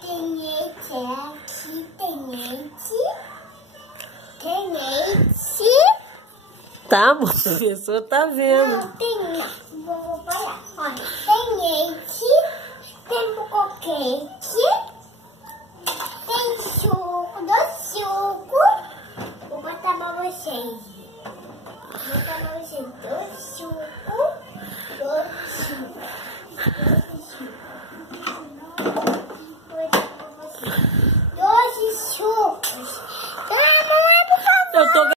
Tem leite aqui, tem leite. Tá, amor, a pessoa tá vendo. Não, tem não. Vou olhar. Olha, tem leite, tem mocoqueiro.